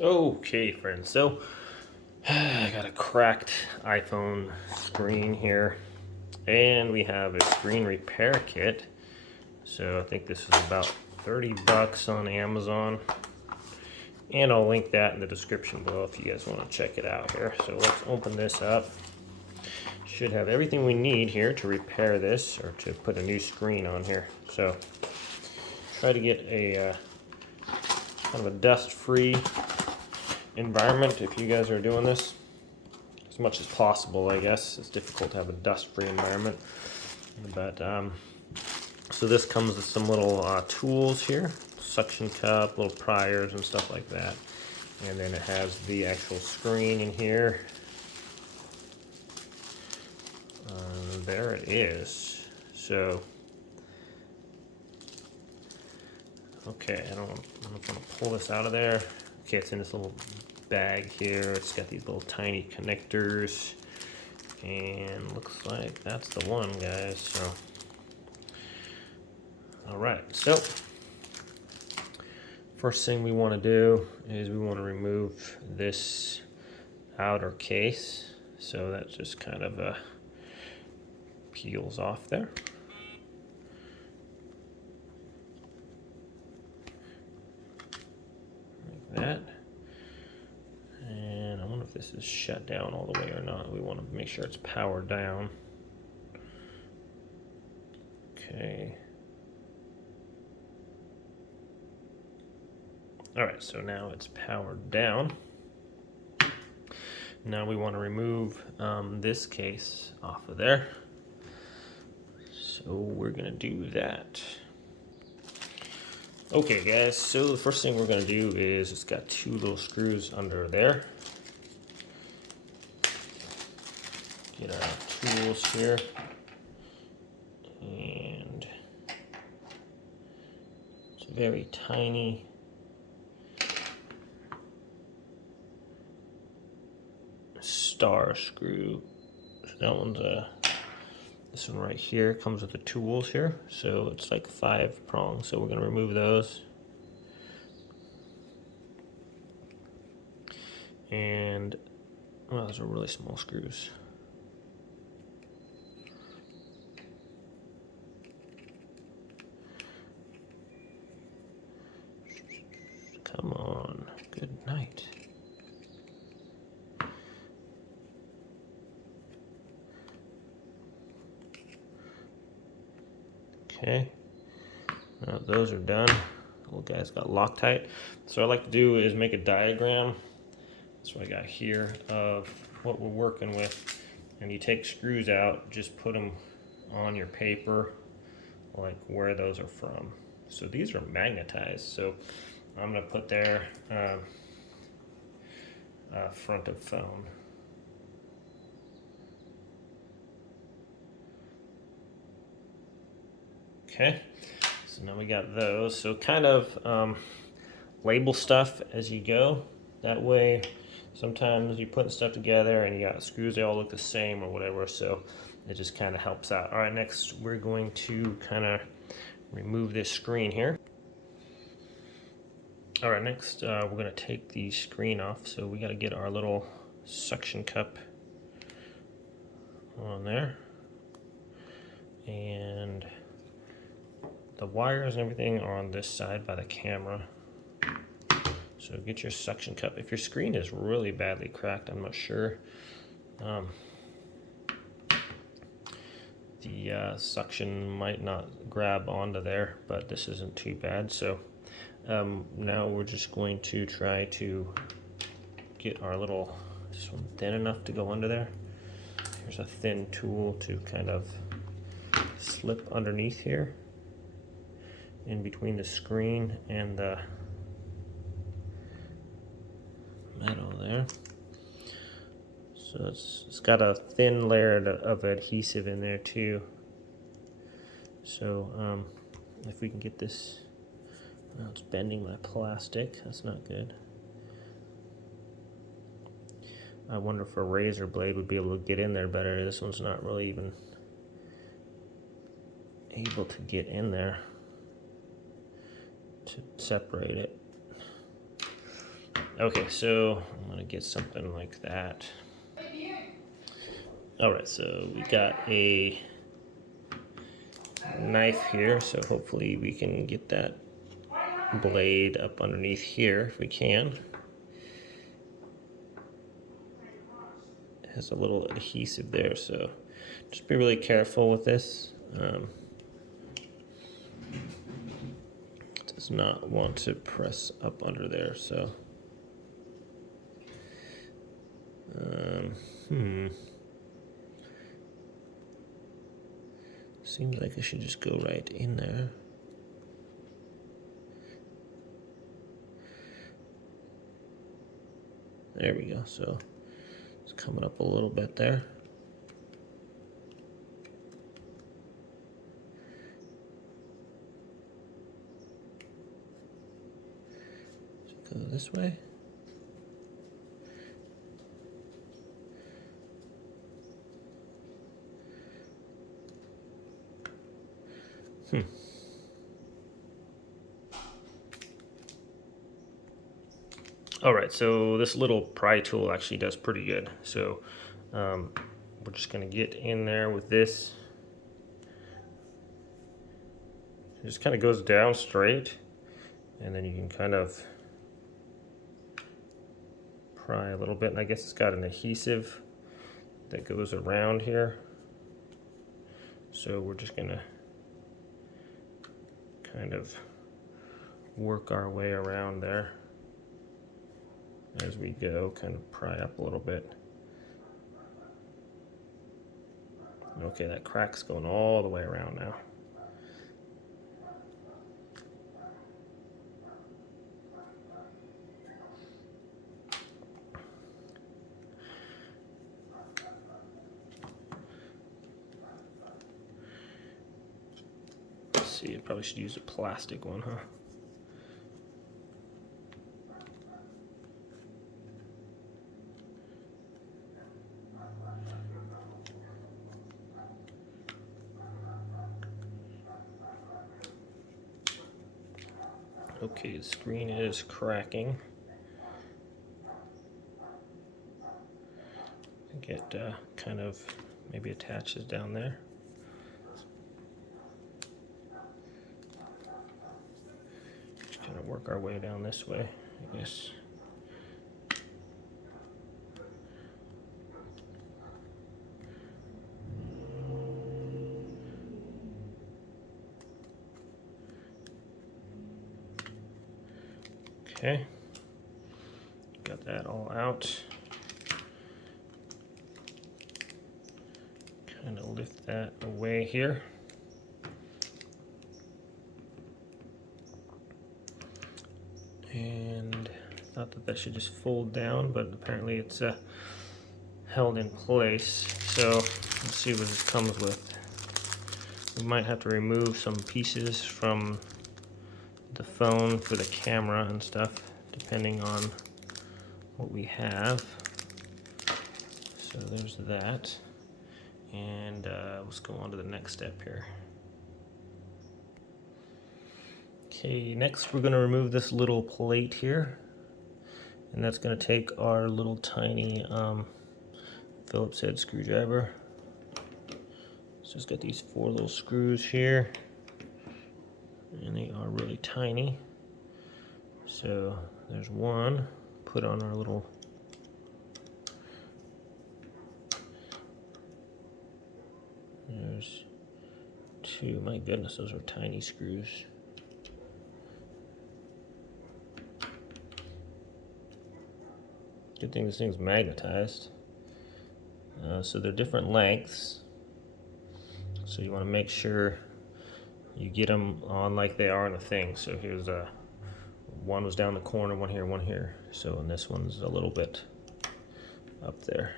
Okay, friends, so I got a cracked iPhone screen here, and we have a screen repair kit. So I think this is about 30 bucks on Amazon, and I'll link that in the description below if you guys want to check it out here. So let's open this up. Should have everything we need here to repair this or to put a new screen on here. So try to get a kind of a dust-free environment if you guys are doing this as much as possible. I guess it's difficult to have a dust-free environment, but so this comes with some little tools here, suction cup, little pliers and stuff like that, and then it has the actual screen in here. There it is. So okay, I don't know if I'm gonna pull this out of there. Okay, it's in this little bag here. It's got these little tiny connectors, and looks like that's the one, guys. So all right, so first thing we want to do is we want to remove this outer case, so that just kind of peels off there. Like that. And I wonder if this is shut down all the way or not. We want to make sure it's powered down. Okay. All right, so now it's powered down. Now we want to remove this case off of there. So we're gonna do that. Okay guys, so the first thing we're gonna do is it's got two little screws under there. Get our tools here. And it's very tiny. Star screw. So that one's this one right here comes with the tools here, so it's like 5 prongs, so we're going to remove those. And well, those are really small screws. Come on, good night. Okay, now those are done. The little guys got Loctite. So what I like to do is make a diagram. That's what I got here of what we're working with. And you take screws out, just put them on your paper, like where those are from. So these are magnetized. So I'm gonna put their front of phone. Okay, so now we got those. So kind of label stuff as you go. That way, sometimes you're putting stuff together and you got screws, they all look the same or whatever, so it just kind of helps out. All right, next we're going to kind of remove this screen here. All right, next we're gonna take the screen off. So we gotta get our little suction cup on there. And the wires and everything are on this side by the camera. So get your suction cup. If your screen is really badly cracked, I'm not sure. The suction might not grab onto there, but this isn't too bad. So now we're just going to try to get our little, this one thin enough to go under there. Here's a thin tool to kind of slip underneath here, in between the screen and the metal there. So it's got a thin layer of adhesive in there too. So if we can get this, well, it's bending my plastic, that's not good. I wonder if a razor blade would be able to get in there better. This one's not really even able to get in there to separate it. Okay, so I'm gonna get something like that. All right, so we got a knife here, so hopefully we can get that blade up underneath here if we can. It has a little adhesive there, so just be really careful with this. It does not want to press up under there, so seems like I should just go right in there. There we go, so it's coming up a little bit there. Go this way. All right, so this little pry tool actually does pretty good. So we're just gonna get in there with this. It just kind of goes down straight, and then you can kind of pry a little bit. And I guess it's got an adhesive that goes around here. So we're just gonna kind of work our way around there as we go, kind of pry up a little bit. Okay, that crack's going all the way around now. Let's see, I probably should use a plastic one, huh? Okay, the screen is cracking. I think it kind of maybe attaches down there. Just kind of work our way down this way, I guess. Okay, got that all out. Kind of lift that away here. And I thought that should just fold down, but apparently it's held in place. So let's see what this comes with. We might have to remove some pieces from the phone for the camera and stuff, depending on what we have. So there's that. And let's go on to the next step here. Okay, next we're going to remove this little plate here, and that's going to take our little tiny Phillips head screwdriver. So it's got these 4 little screws here, and they are really tiny. So there's one, put on our little there's 2. My goodness, those are tiny screws. Good thing this thing's magnetized. So they're different lengths. So you want to make sure you get them on like they are in the thing. So here's one was down the corner, one here, one here. So and this one's a little bit up there.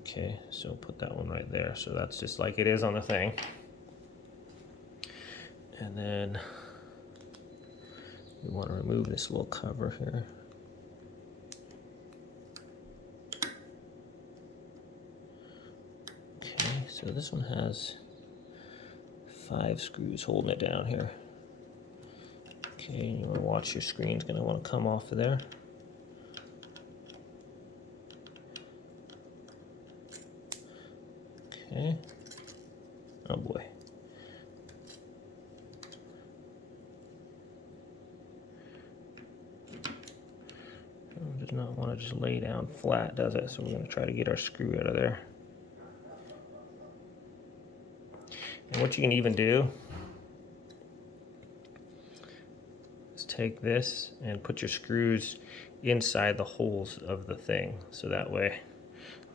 Okay, so put that one right there. So that's just like it is on the thing. And then we want to remove this little cover here. Okay, so this one has 5 screws holding it down here. Okay, you want to watch your screen's going to want to come off of there. Okay. Oh boy. Does not want to just lay down flat, does it? So we're going to try to get our screw out of there. And what you can even do is take this and put your screws inside the holes of the thing. So that way,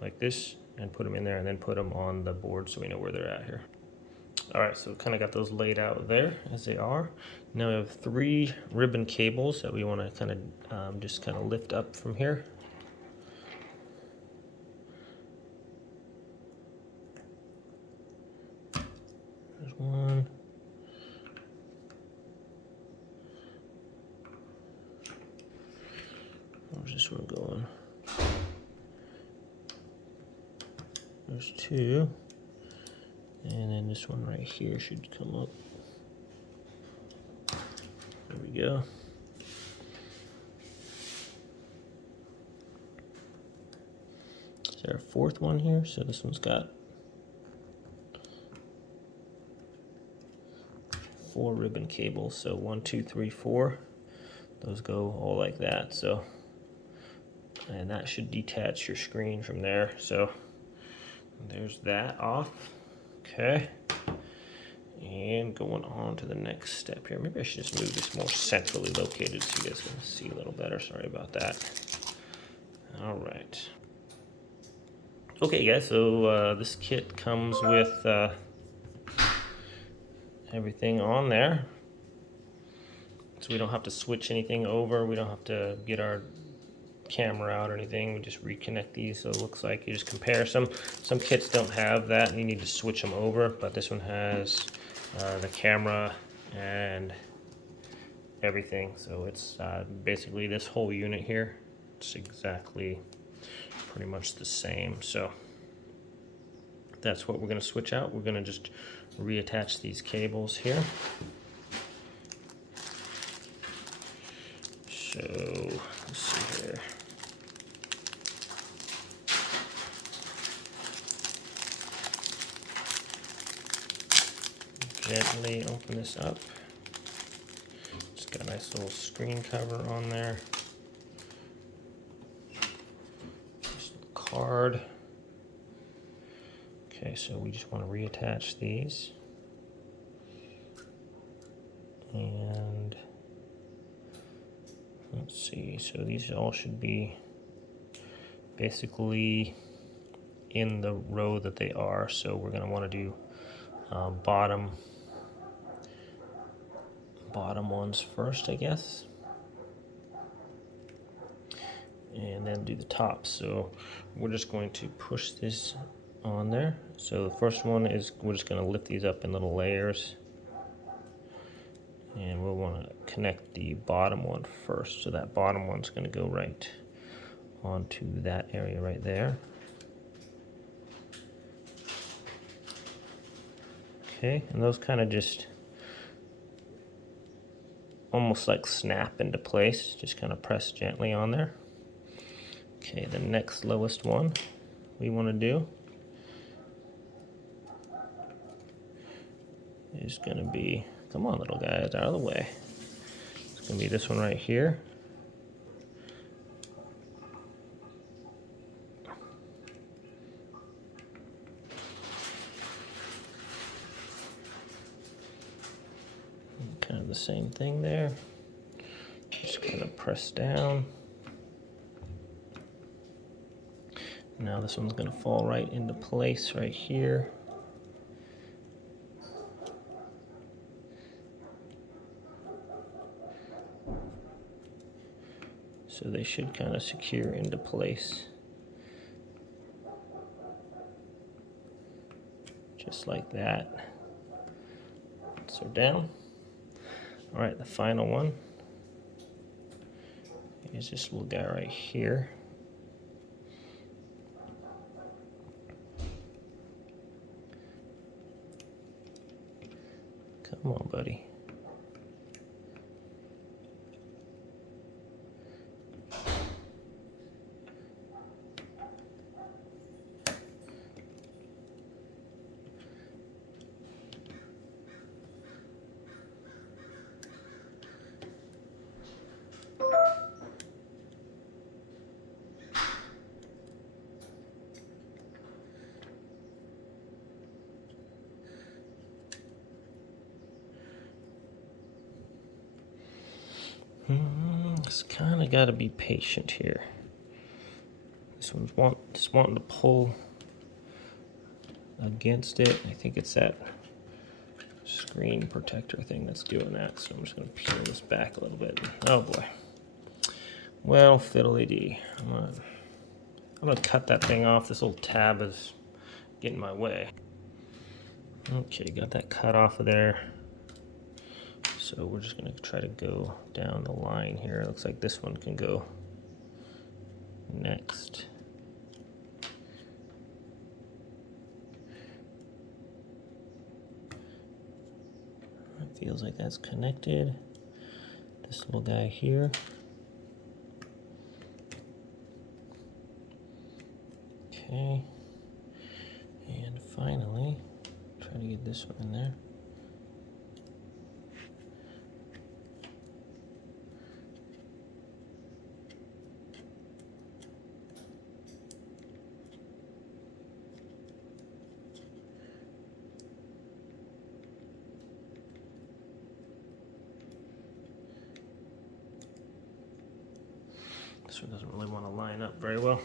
like this, and put them in there and then put them on the board so we know where they're at here. All right, so kind of got those laid out there as they are. Now we have 3 ribbon cables that we want to kind of just kind of lift up from here. There's one. Where's this one going? There's 2. And then this one right here should come up. There we go. Is there a 4th one here? So this one's got 4 ribbon cables. So 1, 2, 3, 4. Those go all like that. So, and that should detach your screen from there. So there's that off. Okay. And going on to the next step here. Maybe I should just move this more centrally located so you guys can see a little better. Sorry about that. All right. Okay, guys, so this kit comes with everything on there. So we don't have to switch anything over. We don't have to get our camera out or anything. We just reconnect these, so it looks like you just compare some kits don't have that and you need to switch them over, but this one has the camera and everything. So it's basically this whole unit here. It's exactly pretty much the same. So that's what we're going to switch out. We're going to just reattach these cables here. So let's see here. Gently open this up. Just got a nice little screen cover on there. Just a card. Okay, so we just want to reattach these. And let's see, so these all should be basically in the row that they are. So we're going to want to do bottom ones first, I guess, and then do the tops. So we're just going to push this on there. So the first one is we're just going to lift these up in little layers, and we'll want to connect the bottom one first. So that bottom one's going to go right onto that area right there. Okay, and those kind of just almost like snap into place. Just kind of press gently on there. Okay, the next lowest one we want to do is going to be, come on little guys, out of the way. It's going to be this one right here. Kind of the same thing there. Just kind of press down. Now this one's going to fall right into place right here. So they should kind of secure into place. Just like that. So down. All right, the final one is this little guy right here. Come on, buddy. Just kind of got to be patient here. This one's just wanting to pull against it. I think it's that screen protector thing that's doing that. So I'm just going to peel this back a little bit. Oh boy. Well, fiddly-dee. I'm gonna cut that thing off. This little tab is getting in my way. Okay, got that cut off of there. So we're just gonna try to go down the line here. It looks like this one can go next. It feels like that's connected. This little guy here. Okay. And finally, try to get this one in there. This one doesn't really want to line up very well.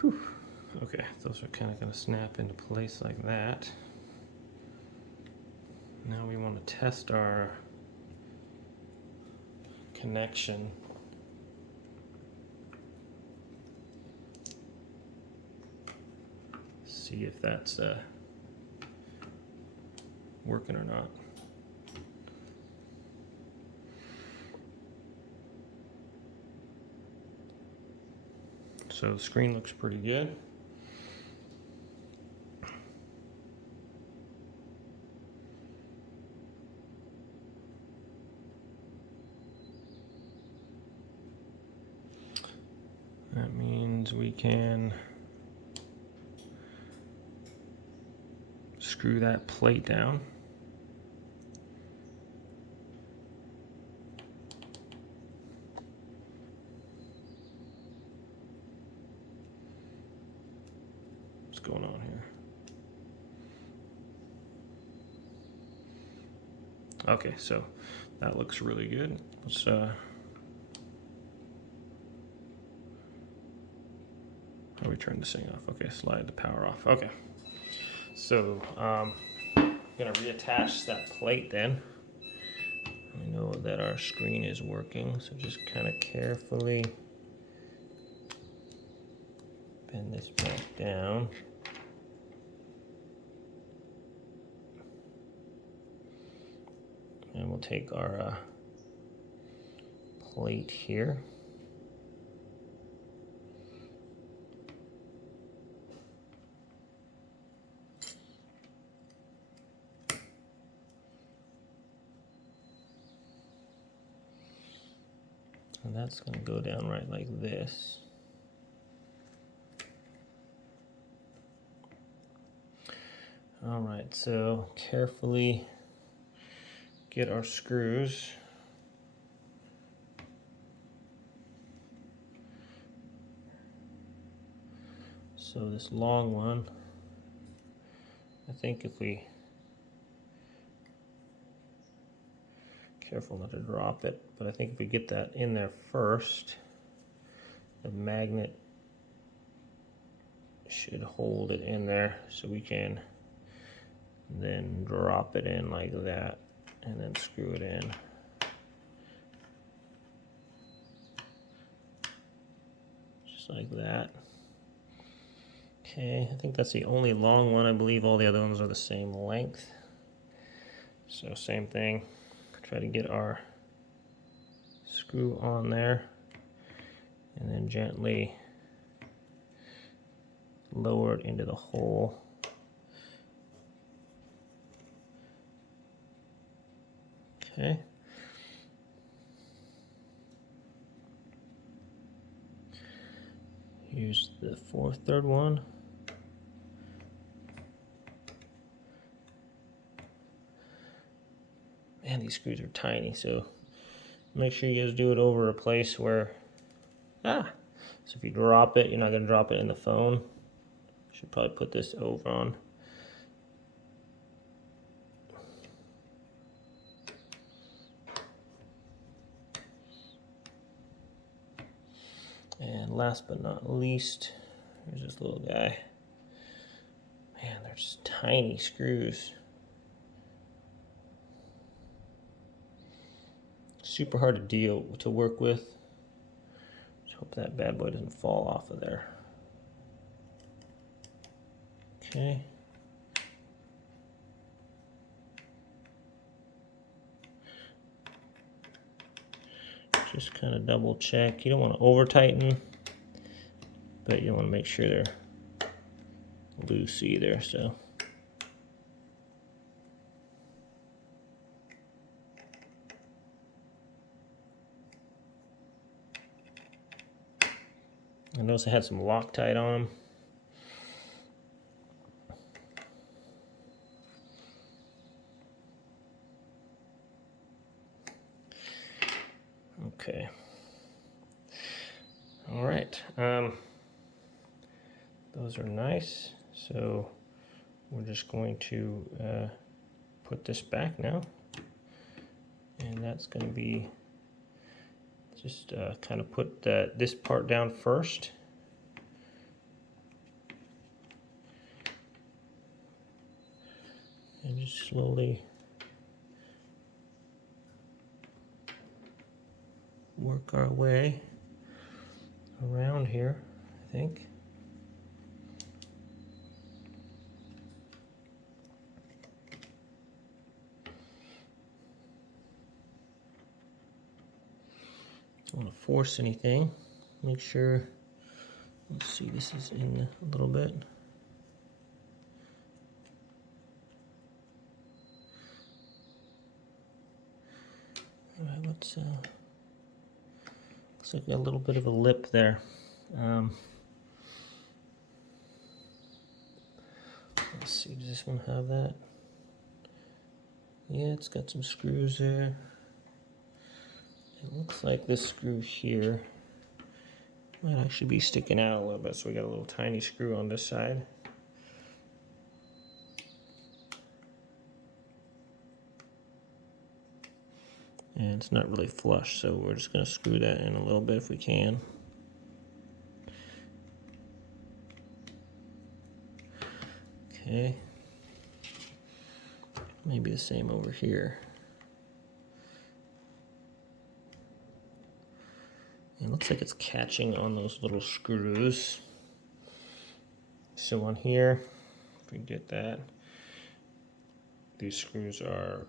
Whew. Okay, those are kind of going to snap into place like that. Now we want to test our connection. See if that's working or not. So the screen looks pretty good. That means we can screw that plate down. What's going on here? Okay, so that looks really good. Let's how do we turn this thing off? Okay, slide the power off. Okay, so I'm gonna reattach that plate then. We know that our screen is working, so just kind of carefully bend this back down. And we'll take our plate here. And that's going to go down right like this. All right, so carefully get our screws. So this long one, I think if we careful not to drop it, but I think if we get that in there first, the magnet should hold it in there so we can then drop it in like that, and then screw it in. Just like that. Okay, I think that's the only long one. I believe all the other ones are the same length. So same thing, try to get our screw on there, and then gently lower it into the hole. Okay. Here's the third one. Man, these screws are tiny, so make sure you guys do it over a place where, so if you drop it, you're not gonna drop it in the phone. Should probably put this over on. And last but not least, here's this little guy. Man, they're just tiny screws. Super hard to work with. Just hope that bad boy doesn't fall off of there. Okay. Just kind of double check. You don't want to over tighten, but you want to make sure they're loose either, so. I noticed I had some Loctite on them. Okay. All right. Those are nice. So we're just going to put this back now, and that's going to be just kind of put this part down first. And just slowly work our way around here, I think. Don't want to force anything. Make sure, let's see, this is in a little bit. All right, let's looks like a little bit of a lip there. Let's see, does this one have that? Yeah, it's got some screws there. It looks like this screw here might actually be sticking out a little bit, so we got a little tiny screw on this side. And it's not really flush, so we're just going to screw that in a little bit if we can. Okay. Maybe the same over here. It looks like it's catching on those little screws. So on here, if we get that, these screws are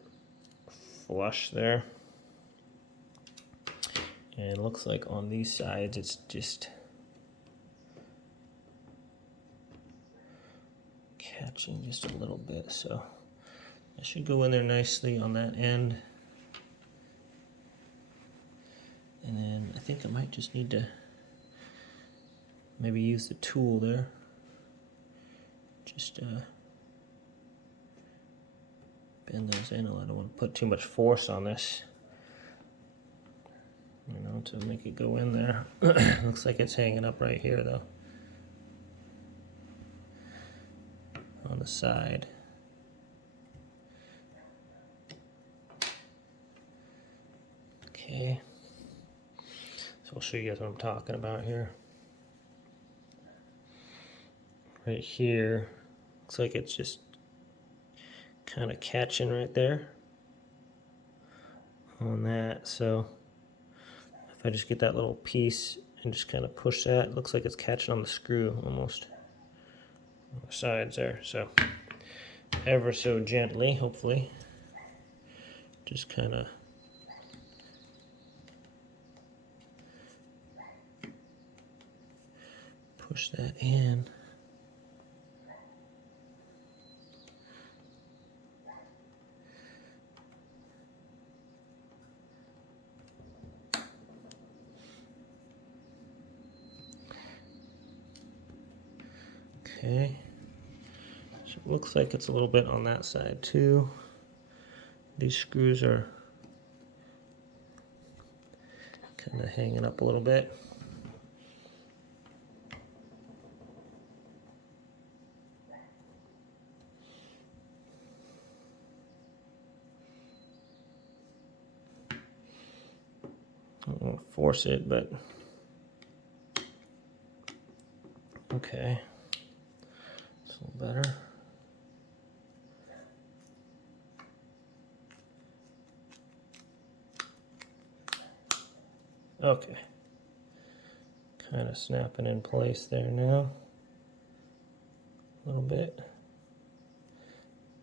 flush there. And it looks like on these sides it's just catching just a little bit, so that should go in there nicely on that end. And then I think I might just need to maybe use the tool there. Just bend those in. I don't want to put too much force on this, you know, to make it go in there. Looks like it's hanging up right here though, on the side. Okay, so I'll show you guys what I'm talking about here. Right here, looks like it's just kind of catching right there on that. So if I just get that little piece and just kind of push that, it looks like it's catching on the screw almost on the sides there. So ever so gently, hopefully, just kind of push that in. Okay, so it looks like it's a little bit on that side too. These screws are kind of hanging up a little bit. I don't want to force it, but okay, it's a little better. Okay, kind of snapping in place there now, a little bit.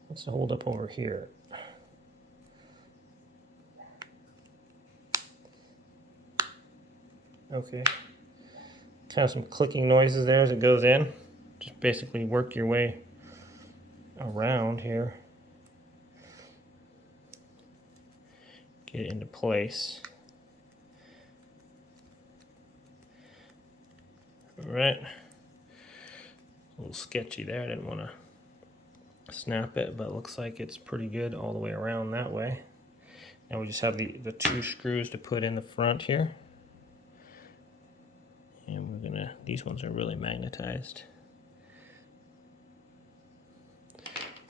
Let's hold up over here. Okay, kind of some clicking noises there as it goes in. Just basically work your way around here. Get it into place. All right, a little sketchy there. I didn't want to snap it, but it looks like it's pretty good all the way around that way. Now we just have the two screws to put in the front here. And we're gonna, these ones are really magnetized.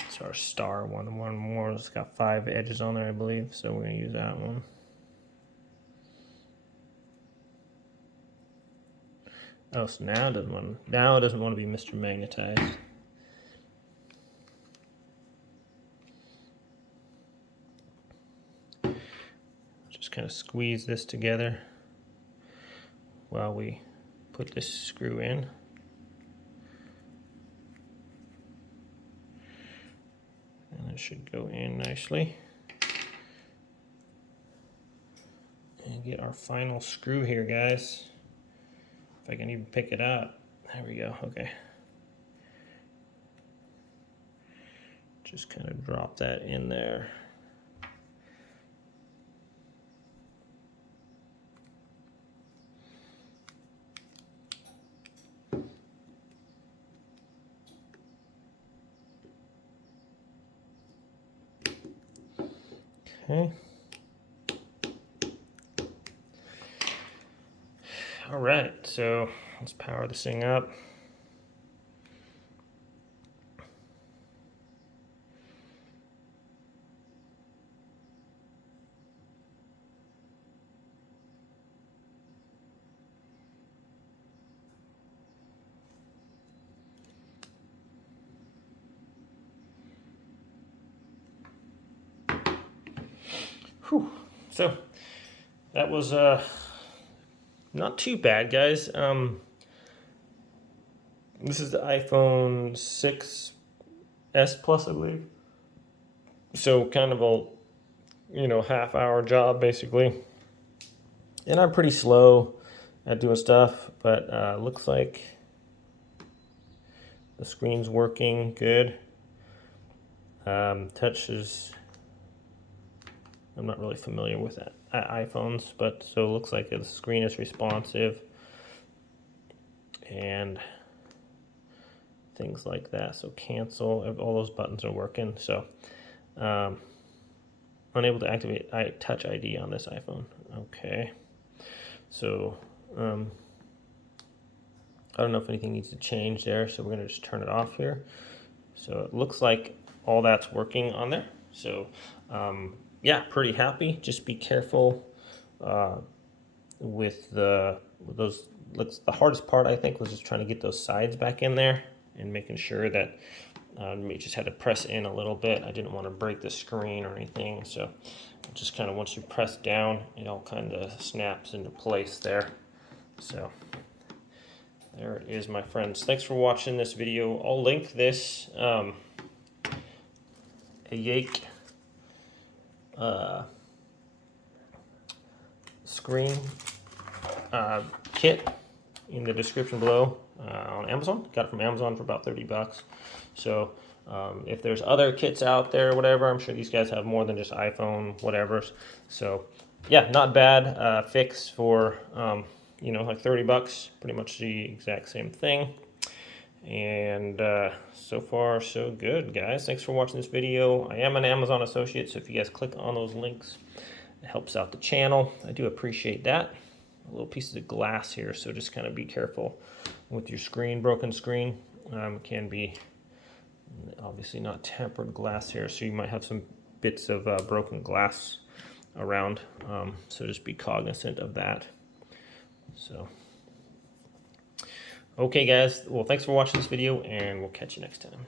It's our star one more. It's got 5 edges on there, I believe, so we're gonna use that one. Oh, so now it doesn't want to be Mr. Magnetized. Just kind of squeeze this together while we put this screw in. And it should go in nicely. And get our final screw here, guys. If I can even pick it up. There we go, okay. Just kind of drop that in there. Okay. All right, so let's power this thing up. Whew. So that was not too bad, guys. This is the iPhone 6s Plus, I believe. So kind of a half-hour job basically. And I'm pretty slow at doing stuff, but looks like the screen's working good. Touch is, I'm not really familiar with iPhones, but so it looks like the screen is responsive and things like that. So cancel, all those buttons are working. So unable to activate Touch ID on this iPhone. Okay, so I don't know if anything needs to change there, so we're gonna just turn it off here. So it looks like all that's working on there. So yeah, pretty happy. Just be careful with those. The hardest part, I think, was just trying to get those sides back in there and making sure that Just had to press in a little bit. I didn't want to break the screen or anything, so just kind of once you press down, it all kind of snaps into place there. So there it is, my friends. Thanks for watching this video. I'll link this a Yake screen kit in the description below on Amazon. Got it from Amazon for about 30 bucks. So if there's other kits out there, whatever, I'm sure these guys have more than just iPhone, whatever. So yeah, not bad fix for like 30 bucks, pretty much the exact same thing. And so far so good, guys. Thanks for watching this video. I am an Amazon associate, so if you guys click on those links, it helps out the channel. I do appreciate that. Little pieces of glass here, so just kind of be careful with your screen. Broken screen can be obviously not tempered glass here, so you might have some bits of broken glass around, so just be cognizant of that. So okay guys, well thanks for watching this video, and we'll catch you next time.